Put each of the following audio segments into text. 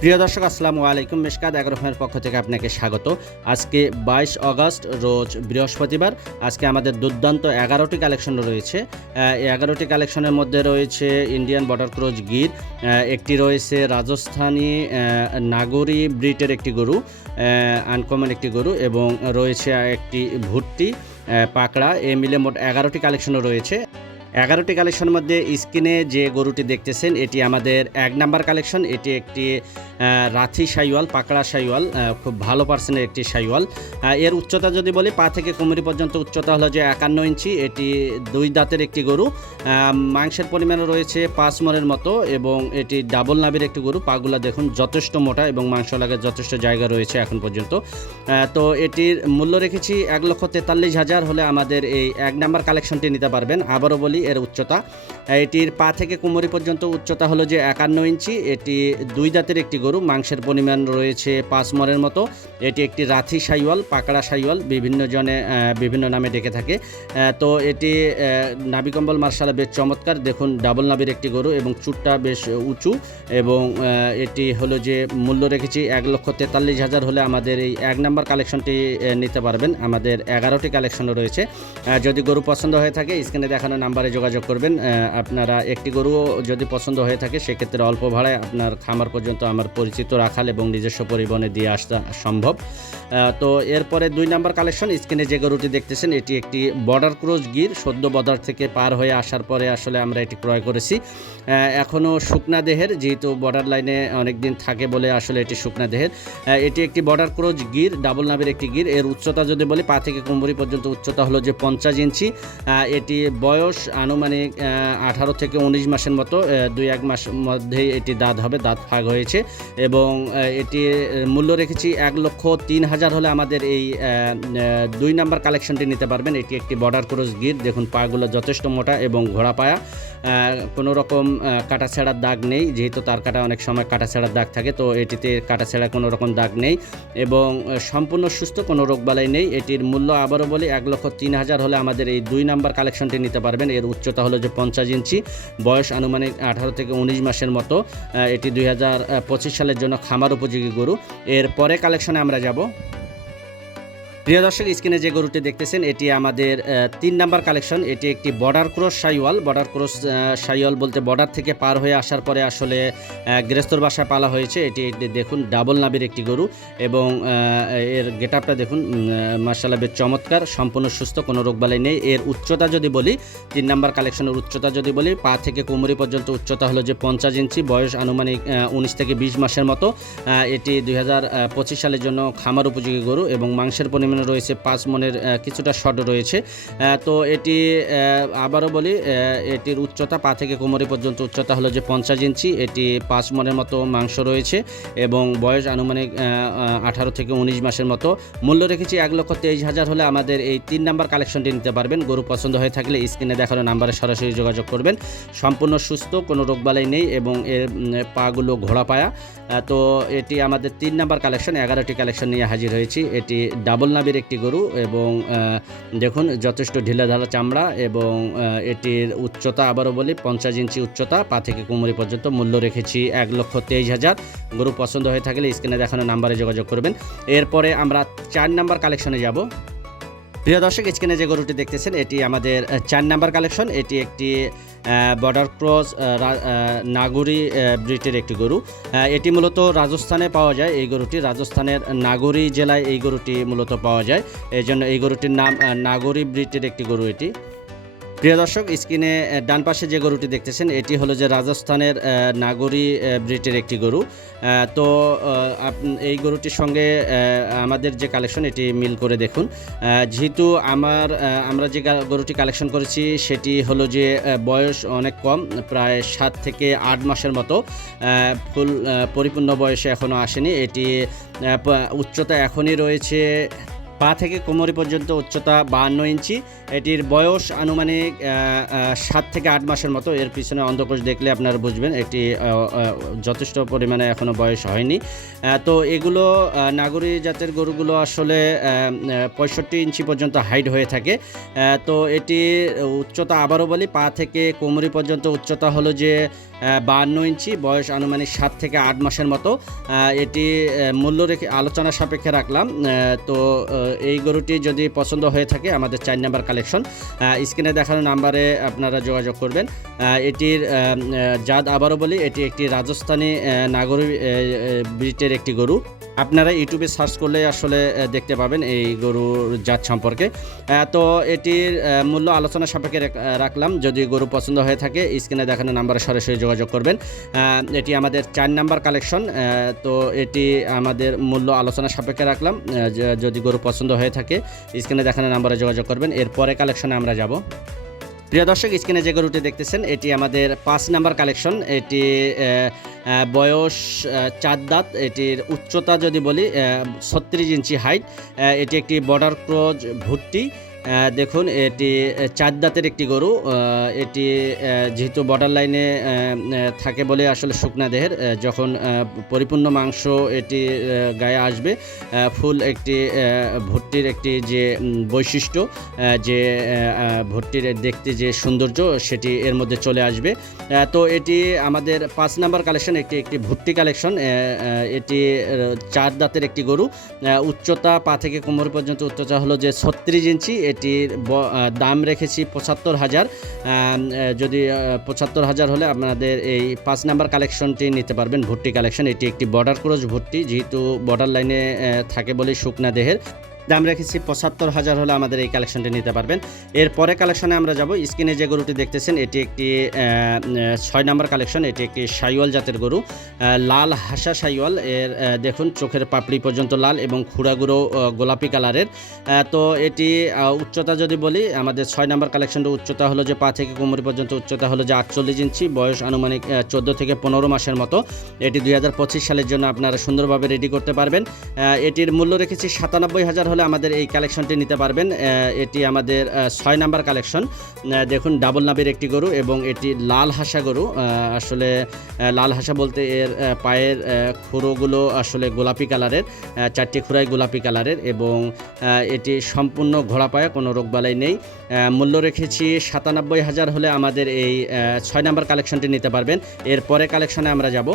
প্রিয় দর্শক, আসসালামু আলাইকুম। মেশকাত এগারোফের পক্ষ থেকে আপনাকে স্বাগত। আজকে বাইশ আগস্ট রোজ বৃহস্পতিবার। আজকে আমাদের দুর্দান্ত এগারোটি কালেকশন রয়েছে। এগারোটি কালেকশনের মধ্যে রয়েছে ইন্ডিয়ান বর্ডার ক্রোজ গির একটি রয়েছে রাজস্থানী নাগরী, ব্রিটের একটি গরু আনকমন একটি গরু এবং রয়েছে একটি ভুট্টি পাকড়া। এ মিলে মোট এগারোটি কালেকশনও রয়েছে। এগারোটি কালেকশনের মধ্যে স্ক্রিনে যে গরুটি দেখতেছেন, এটি আমাদের এক নাম্বার কালেকশন। এটি একটি রাথি সাইওয়াল, পাকড়া সাইওয়াল খুব ভালো পার্সেন্টের একটি সাইওয়াল। এর উচ্চতা যদি বলি, পা থেকে কোমরি পর্যন্ত উচ্চতা হলো যে একান্ন ইঞ্চি। এটি দুই দাঁতের একটি গরু। মাংসের পরিমাণ রয়েছে পাঁচ মনের মতো এবং এটি ডাবল নাবির একটি গরু। পাগুলা দেখুন যথেষ্ট মোটা এবং মাংস লাগার যথেষ্ট জায়গা রয়েছে এখন পর্যন্ত। তো এটির মূল্য রেখেছি এক লক্ষ তেতাল্লিশ হাজার হলে আমাদের এই এক নাম্বার কালেকশনটি নিতে পারবেন। আবারও বলি এর উচ্চতা। এটির পা থেকে কোমরি পর্যন্ত উচ্চতা হলো যে একান্ন ইঞ্চি। এটি দুই দাঁতের একটি গরু, মাংসের পরিমাণ রয়েছে পাঁচ মরের মতো। এটি একটি রাথি সাইওয়াল, পাকড়া সাইওয়াল, বিভিন্ন জনে বিভিন্ন নামে ডেকে থাকে। তো এটি নাবিকম্বল মার্শাল বেশ চমৎকার। দেখুন, ডাবল নাবির একটি গরু এবং চুটটা বেশ উঁচু এবং এটি হলো যে মূল্য রেখেছি এক লক্ষ তেতাল্লিশ হাজার হলে আমাদের এই এক নম্বর কালেকশনটি নিতে পারবেন। আমাদের এগারোটি কালেকশনও রয়েছে। যদি গরু পছন্দ হয়ে থাকে, স্ক্রিনে দেখানো নাম্বারে যোগাযোগ করবেন আপনারা একটি গরুও যদি পছন্দ হয়ে থাকে, সেক্ষেত্রে অল্প ভাড়ায় আপনার খামার পর্যন্ত আমার পরিচিত রাখাল এবং নিজস্ব পরিবহনে দিয়ে আসা সম্ভব। তো এরপরে দুই নাম্বার কালেকশন, স্ক্রিনে যে গরুটি দেখতেছেন, এটি একটি বর্ডার ক্রোজ গির, সদ্য বর্ডার থেকে পার হয়ে আসার পরে আসলে আমরা এটি ক্রয় করেছি। এখনও শুকনা দেহের, যেহেতু বর্ডার লাইনে অনেক দিন থাকে বলে আসলে এটি শুকনা দেহের। এটি একটি বর্ডার ক্রোজ গির, ডাবল নামের একটি গির। এর উচ্চতা যদি বলি, পা থেকে কোমরি পর্যন্ত উচ্চতা হলো যে পঞ্চাশ ইঞ্চি। এটি বয়স আনুমানিক আঠারো থেকে উনিশ মাসের মতো দুই এক মাস মধ্যেই এটি দাঁত হবে, দাঁত ফাঁক হয়েছে এবং এটি মূল্য রেখেছি এক লক্ষ তিন হাজার হলে আমাদের এই দুই নাম্বার কালেকশনটি নিতে পারবেন। এটি একটি বর্ডার ক্রস গির দেখুন পাগুলো যথেষ্ট মোটা এবং ঘোড়া পায়া। কোনো রকম কাটা ছেঁড়ার দাগ নেই, যেহেতু তার কাটা অনেক সময় কাটা ছেঁড়ার দাগ থাকে, তো এটিতে কাটা ছেঁড়া কোনো রকম দাগ নেই এবং সম্পূর্ণ সুস্থ, কোনো রোগবালাই নেই। এটির মূল্য আবারও বলি, এক লক্ষ তিন হাজার হলে আমাদের এই দুই নাম্বার কালেকশনটি নিতে পারবেন। এর উচ্চতা হলো যে পঞ্চাশ ইঞ্চি, বয়স আনুমানিক আঠারো থেকে উনিশ মাসের মতো। এটি দুই হাজার পঁচিশ সালের জন্য খামার উপযোগী গরু। এর পরে কালেকশনে আমরা যাব। প্রিয় দর্শক, স্ক্রিনে যে গরুটি দেখতেছেন, এটি আমাদের তিন নাম্বার কালেকশন। এটি একটি border cross Sahiwal. Border cross Sahiwal বলতে বর্ডার থেকে পার হয়ে আসার পরে আসলে গৃহস্থর বাসায় পালা হয়েছে। এটি দেখুন ডাবল নাবির একটি গরু এবং এর গেট আপটা দেখুন মার্শাল্লাহ বেশ চমৎকার। সম্পূর্ণ সুস্থ, কোনো রোগবালাই নেই। এর উচ্চতা যদি বলি, তিন নাম্বার কালেকশনের উচ্চতা যদি বলি, পা থেকে কোমরি পর্যন্ত উচ্চতা হলো যে পঞ্চাশ ইঞ্চি, বয়স আনুমানিক উনিশ থেকে বিশ মাসের মতো। এটি দুই সালের জন্য খামার উপযোগী গরু এবং মাংসের পরিমাণ রয়েছে, পাঁচ মনের কিছুটা শট রয়েছে। তো এটি আবারও বলি এটির উচ্চতা পা থেকে কোমরে পর্যন্ত উচ্চতা হলো যে পঞ্চাশ ইঞ্চি। এটি পাঁচ মনের মতো মাংস রয়েছে এবং বয়স আনুমানিক আঠারো থেকে উনিশ মাসের মতো। মূল্য রেখেছি এক লক্ষ তেইশ হাজার হলে আমাদের এই তিন নাম্বার কালেকশনটি নিতে পারবেন। গরু পছন্দ হয়ে থাকলে স্ক্রিনে দেখানো নাম্বারে সরাসরি যোগাযোগ করবেন। সম্পূর্ণ সুস্থ, কোনো রোগবালাই নেই এবং এর পাগুলো ঘোড়া পায়া। তো এটি আমাদের তিন নাম্বার কালেকশন, এগারোটি কালেকশন নিয়ে হাজির হয়েছি। এটি ডাবল নাবির একটি গরু এবং দেখুন, যথেষ্ট ঢিলাঢালা চামড়া এবং এটির উচ্চতা আবারও বলি পঞ্চাশ ইঞ্চি উচ্চতা, পা থেকে কোমরি পর্যন্ত মূল্য রেখেছি এক লক্ষ তেইশ হাজার। গরু পছন্দ হয়ে থাকলে স্ক্রিনে দেখানো নাম্বারে যোগাযোগ করবেন। এরপরে আমরা চার নাম্বার কালেকশনে যাব। প্রিয় দর্শক, স্ক্রিনে যে গরুটি দেখতেছেন, এটি আমাদের চার নাম্বার কালেকশন। এটি একটি বর্ডার ক্রস নাগরি ব্রিটের একটি গরু। এটি মূলত রাজস্থানে পাওয়া যায় এই গরুটি। রাজস্থানের নাগরি জেলায় এই গরুটি মূলত পাওয়া যায়। এই জন্য এই গরুটির নাম নাগরি ব্রিটের একটি গরু এটি। প্রিয় দর্শক, স্ক্রিনে ডান পাশে যে গরুটি দেখতেছেন, এটি হলো যে রাজস্থানের নাগরি ব্রিটের একটি গরু। তো এই গরুটির সঙ্গে আমাদের যে কালেকশন, এটি মিল করে দেখুন। যেহেতু আমার আমরা যে গরুটি কালেকশন করেছি, সেটি হলো যে বয়স অনেক কম, প্রায় সাত থেকে আট মাসের মতো। ফুল পরিপূর্ণ বয়সে এখনও আসেনি। এটি উচ্চতা এখনই রয়েছে পা থেকে কোমরি পর্যন্ত উচ্চতা বাহান্ন ইঞ্চি। এটির বয়স আনুমানিক সাত থেকে আট মাসের মতো। এর পিছনে অন্ধকোষ দেখলে আপনারা বুঝবেন, এটি যথেষ্ট পরিমাণে এখনও বয়স হয়নি। তো এগুলো নাগরী জাতের গরুগুলো আসলে পঁয়ষট্টি ইঞ্চি পর্যন্ত হাইট হয়ে থাকে। তো এটির উচ্চতা আবারও বলি, পা থেকে কোমরি পর্যন্ত উচ্চতা হলো যে বাহান্ন ইঞ্চি, বয়স আনুমানিক সাত থেকে আট মাসের মতো। এটি মূল্য রেখে, আলোচনা সাপেক্ষে রাখলাম। তো এই গরুটি যদি পছন্দ হয়ে থাকে, আমাদের চার নাম্বার কালেকশন। স্ক্রিনে দেখানো নাম্বারে আপনারা যোগাযোগ করবেন। এটির জাত আবারও বলি, এটি একটি রাজস্থানী নাগরিক নাগরী ব্রিটের একটি গরু। আপনারা ইউটিউবে সার্চ করলে আসলে দেখতে পাবেন এই গরুর জাত সম্পর্কে। তো এটির মূল্য আলোচনা সাপেক্ষে রাখলাম। যদি গরু পছন্দ হয়ে থাকে, স্ক্রিনে দেখানো নাম্বারে সরাসরি যোগাযোগ করবেন। এটি আমাদের চার নাম্বার কালেকশন। তো এটি আমাদের মূল্য আলোচনা সাপেক্ষে রাখলাম। যদি গরু পছন্দ হয়ে থাকে, স্ক্রিনে দেখানো নাম্বারে যোগাযোগ করবেন। এরপরে কালেকশনে আমরা যাব। প্রিয় দর্শক, স্ক্রিনে যে গরুটি দেখতেছেন, এটি আমাদের পাঁচ নাম্বার কালেকশন। এটি বয়স চার দাঁত। এটির উচ্চতা যদি বলি ছত্রিশ ইঞ্চি হাইট। এটি একটি বর্ডার ক্রোজ ভুট্টি। দেখুন এটি চার দাঁতের একটি গরু। এটি যেহেতু বর্ডার লাইনে থাকে বলে আসলে শুকনা দেহের যখন পরিপূর্ণ মাংস এটি গায়ে আসবে ফুল একটি ভর্তির একটি যে বৈশিষ্ট্য যে আহ, দেখতে যে সৌন্দর্য সেটি এর মধ্যে চলে আসবে। তো এটি আমাদের পাঁচ নাম্বার কালেকশন একটি একটি ভুট্টি কালেকশন এটি চার দাঁতের একটি গরু। উচ্চতা পা থেকে কোমর পর্যন্ত উচ্চতা হলো যে ছত্রিশ ইঞ্চি এটির দাম রেখেছি পঁচাত্তর হাজার। যদি পঁচাত্তর হাজার হলে আপনাদের এই পাঁচ নাম্বার কালেকশনটি নিতে পারবেন ভর্তি কালেকশন। এটি একটি বর্ডার ক্রস ভর্তি যেহেতু বর্ডার লাইনে থাকে বলে শুকনা দেহের। দাম রেখেছি পঁচাত্তর হাজার হলে আমাদের এই কালেকশনটি নিতে পারবেন। এরপরে কালেকশনে আমরা যাব। স্ক্রিনে যে গরুটি দেখতেছেন এটি একটি ছয় নম্বর কালেকশন এটি একটি সাইওয়াল জাতের গরু। লাল হাসা সাইওয়াল এর দেখুন চোখের পাপড়ি পর্যন্ত লাল এবং খুঁড়াগুলো আহ, গোলাপি কালারের। তো এটি উচ্চতা যদি বলি আমাদের ছয় নম্বর কালেকশনটা উচ্চতা হলো যে পা থেকে কোমর পর্যন্ত উচ্চতা হলো যে আটচল্লিশ ইঞ্চি বয়স আনুমানিক চোদ্দ থেকে পনেরো মাসের মতো। এটি দুই হাজার পঁচিশ সালের জন্য আপনারা সুন্দরভাবে রেডি করতে পারবেন। এটির মূল্য রেখেছি সাতানব্বই হাজার হলে আমাদের এই কালেকশনটি নিতে পারবেন। এটি আমাদের ছয় নাম্বার কালেকশন দেখুন, ডাবল নাবির একটি গরু এবং এটি লাল হাসা গরু। আসলে লাল হাসা বলতে এর পায়ের খুঁড়োগুলো আসলে গোলাপি কালারের চারটি খুঁড়াই গোলাপি কালারের এবং এটি সম্পূর্ণ ঘোড়া পায়ে, কোনো রোগবালাই নেই। মূল্য রেখেছি সাতানব্বই হাজার হলে আমাদের এই ছয় নাম্বার কালেকশনটি নিতে পারবেন। এরপরে কালেকশনে আমরা যাব।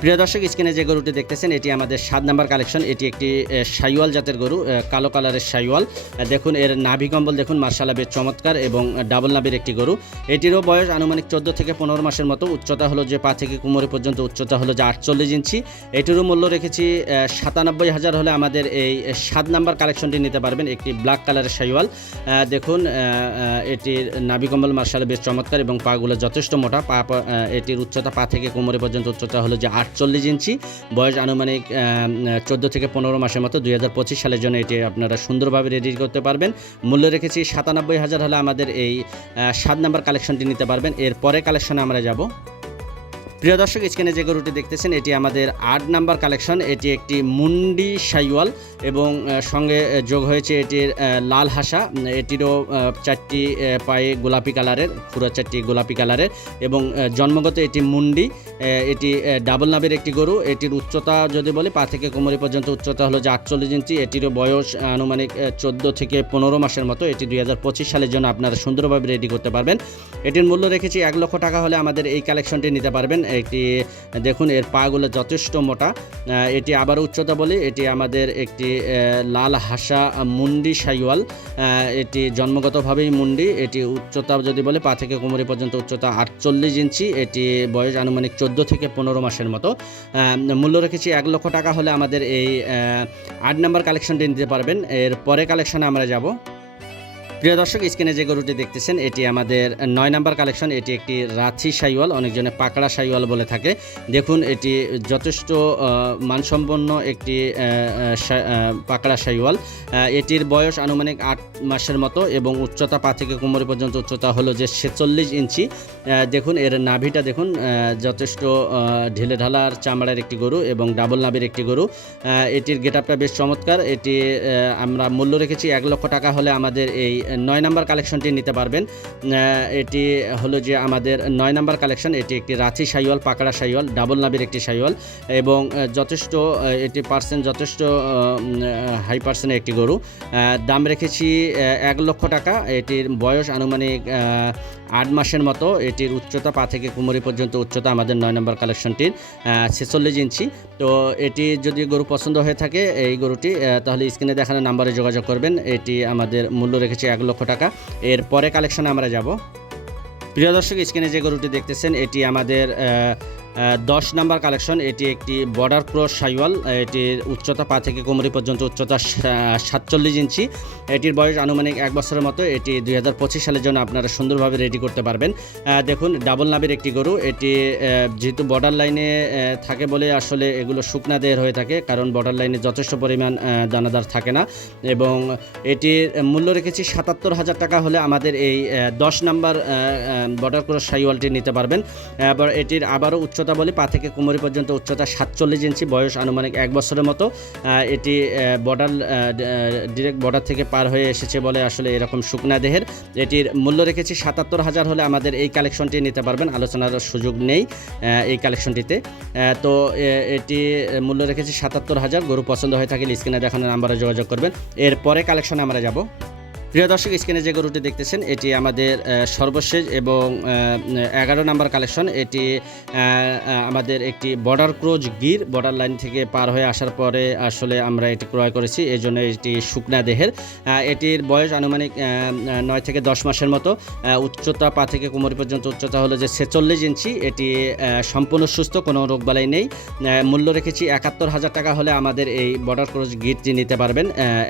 প্রিয় দর্শক, স্ক্রিনে যে গরুটি দেখতেছেন, এটি আমাদের সাত নাম্বার কালেকশন। এটি একটি সাইওয়াল জাতের গরু কালো কালারের সাইওয়াল দেখুন, এর নাভি কম্বল দেখুন মার্শালা বেশ চমৎকার এবং ডাবল নাভির একটি গরু। এটিরও বয়স আনুমানিক চোদ্দ থেকে পনেরো মাসের মতো। উচ্চতা হলো যে পা থেকে কোমরে পর্যন্ত উচ্চতা হলো যে আটচল্লিশ ইঞ্চি। এটিরও মূল্য রেখেছি সাতানব্বই হাজার হলে আমাদের এই সাত নাম্বার কালেকশনটি নিতে পারবেন একটি ব্ল্যাক কালারের সাইওয়াল দেখুন এটির নাভি কম্বল মার্শালে বেশ চমৎকার এবং পাগুলো যথেষ্ট মোটা। পা এটির উচ্চতা পা থেকে কোমরে পর্যন্ত উচ্চতা হলো যে আটচল্লিশ ইঞ্চি। বয়স আনুমানিক চোদ্দ থেকে পনেরো মাসের মতো। দুই হাজার পঁচিশ সালের জন্য এটি আপনারা সুন্দরভাবে রেডি করতে পারবেন। মূল্য রেখেছি সাতানব্বই হাজার হলে আমাদের এই সাত নাম্বার কালেকশনটি নিতে পারবেন। এর পরে কালেকশনে আমরা যাব। প্রিয় দর্শক, স্ক্রিনে যে গরুটি দেখতেছেন, এটি আমাদের আট নাম্বার কালেকশন। এটি একটি মুন্ডি সাইওয়াল এবং সঙ্গে যোগ হয়েছে এটির লাল হাসা। এটিরও চারটি পায়ে গোলাপি কালারের, পুরো চারটি গোলাপি কালারের এবং জন্মগত এটি মুন্ডি। এটি ডাবল নাবের একটি গরু। এটির উচ্চতা যদি বলি, পা থেকে কোমরি পর্যন্ত উচ্চতা হলো যে আটচল্লিশ ইঞ্চি। এটিরও বয়স আনুমানিক চোদ্দ থেকে পনেরো মাসের মতো। এটি দুই হাজার পঁচিশ সালের জন্য আপনারা সুন্দরভাবে রেডি করতে পারবেন। এটির মূল্য রেখেছি এক লক্ষ টাকা হলে আমাদের এই কালেকশনটি নিতে পারবেন। একটি, দেখুন, এর পাগুলো যথেষ্ট মোটা। এটি আবার উচ্চতা বলি, এটি আমাদের একটি লাল হাসা মুন্ডি সাইওয়াল। এটি জন্মগতভাবেই মুন্ডি, এটি উচ্চতা যদি বলে পা থেকে কোমরি পর্যন্ত উচ্চতা আটচল্লিশ ইঞ্চি, এটি বয়স আনুমানিক চোদ্দ থেকে পনেরো মাসের মতো। মূল্য রেখেছি এক লক্ষ টাকা হলে আমাদের এই আট নাম্বার কালেকশনটি নিতে পারবেন। এর পরে কালেকশনে আমরা যাব। প্রিয় দর্শক, স্ক্রিনে যে গরুটি দেখতেছেন, এটি আমাদের নয় নাম্বার কালেকশন। এটি একটি রাথি সাইওয়াল, অনেকজনে পাকড়া সাইওয়াল বলে থাকে। দেখুন, এটি যথেষ্ট মানসম্পন্ন একটি পাকড়া সাইওয়াল। এটির বয়স আনুমানিক আট মাসের মতো এবং উচ্চতা পা থেকে কোমর পর্যন্ত উচ্চতা হলো যে ছেচল্লিশ ইঞ্চি। দেখুন, এর নাভিটা দেখুন যথেষ্ট ঢিলে ঢালার চামড়ার একটি গরু এবং ডাবল নাভির একটি গরু। এটির গেট আপটা বেশ চমৎকার। এটি আমরা মূল্য রেখেছি এক লক্ষ টাকা হলে আমাদের এই নয় নাম্বার কালেকশনটি নিতে পারবেন। এটি হলো যে আমাদের নয় নাম্বার কালেকশন। এটি একটি রাঁচি সাইওয়াল, পাকড়া সাইওয়াল, ডাবল নাবির একটি সাইওয়াল এবং যথেষ্ট এটি পার্সেন্ট যথেষ্ট হাই পার্সেন্টের একটি গরু। দাম রেখেছি এক লক্ষ টাকা। এটির বয়স আনুমানিক আট মাসের মতো এটির উচ্চতা পা থেকে কুমরি পর্যন্ত উচ্চতা আমাদের নয় নম্বর কালেকশনটির ছেচল্লিশ ইঞ্চি। তো এটি যদি গরু পছন্দ হয়ে থাকে এই গরুটি তাহলে স্ক্রিনে দেখানো নাম্বারে যোগাযোগ করবেন। এটি আমাদের মূল্য রেখেছে এক লক্ষ টাকা। এর পরে কালেকশনে আমরা যাব। প্রিয় দর্শক, স্ক্রিনে যে গরুটি দেখতেছেন, এটি আমাদের দশ নাম্বার কালেকশন, এটি একটি বর্ডার ক্রস সাইওয়াল, এটির উচ্চতা পা থেকে কোমরি পর্যন্ত উচ্চতা সাতচল্লিশ ইঞ্চি। এটির বয়স আনুমানিক এক বছরের মতো, এটি দুই হাজার পঁচিশ সালের জন্য আপনারা সুন্দরভাবে রেডি করতে পারবেন। দেখুন ডাবল নাবির একটি গরু, এটি যেহেতু বর্ডার লাইনে থাকে বলে আসলে এগুলো শুকনা দেহের হয়ে থাকে, কারণ বর্ডার লাইনে যথেষ্ট পরিমাণ দানাদার থাকে না। এবং এটির মূল্য রেখেছি সাতাত্তর হাজার টাকা হলে আমাদের এই দশ নাম্বার বর্ডার ক্রস সাইওয়ালটি নিতে পারবেন। এটির আবারও উচ্চতা বলি, পা থেকে কোমরি পর্যন্ত উচ্চতা সাতচল্লিশ ইঞ্চি, বয়স আনুমানিক এক বছরের মতো। এটি বর্ডার ডিরেক্ট বর্ডার থেকে পার হয়ে এসেছে বলে আসলে এরকম শুকনা দেহের। এটির মূল্য রেখেছি সাতাত্তর হাজার হলে আমাদের এই কালেকশনটি নিতে পারবেন। আলোচনার সুযোগ নেই এই কালেকশনটিতে তো এটি মূল্য রেখেছি সাতাত্তর হাজার। গরু পছন্দ হয়ে থাকলে স্ক্রিনে দেখানো নাম্বারে যোগাযোগ করবেন। এরপরে কালেকশনে আমরা যাব। প্রিয় দর্শক, স্ক্রিনে যে গরুটি দেখতেছেন, এটি আমাদের সর্বশেষ এবং এগারো নাম্বার কালেকশন। এটি আমাদের একটি বর্ডার ক্রোজ গির, বর্ডার লাইন থেকে পার হয়ে আসার পরে আসলে আমরা এটি ক্রয় করেছি। এই জন্য এটি শুকনা দেহের। এটির বয়স আনুমানিক নয় থেকে দশ মাসের মতো। উচ্চতা পা থেকে কোমর পর্যন্ত উচ্চতা হলো যে ছেচল্লিশ ইঞ্চি। এটি সম্পূর্ণ সুস্থ, কোনো রোগবালাই নেই। মূল্য রেখেছি একাত্তর হাজার টাকা হলে আমাদের এই বর্ডার ক্রোজ গিরটি নিতে পারবেন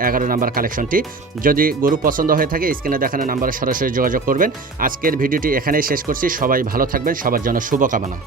এগারো নাম্বার কালেকশনটি। যদি গরু পছন্দ হয়ে থাকে, স্ক্রিনে দেখানো নাম্বারে সরাসরি যোগাযোগ করবেন। আজকের ভিডিওটি এখানেই শেষ করছি। সবাই ভালো থাকবেন। সবার জন্য শুভকামনা।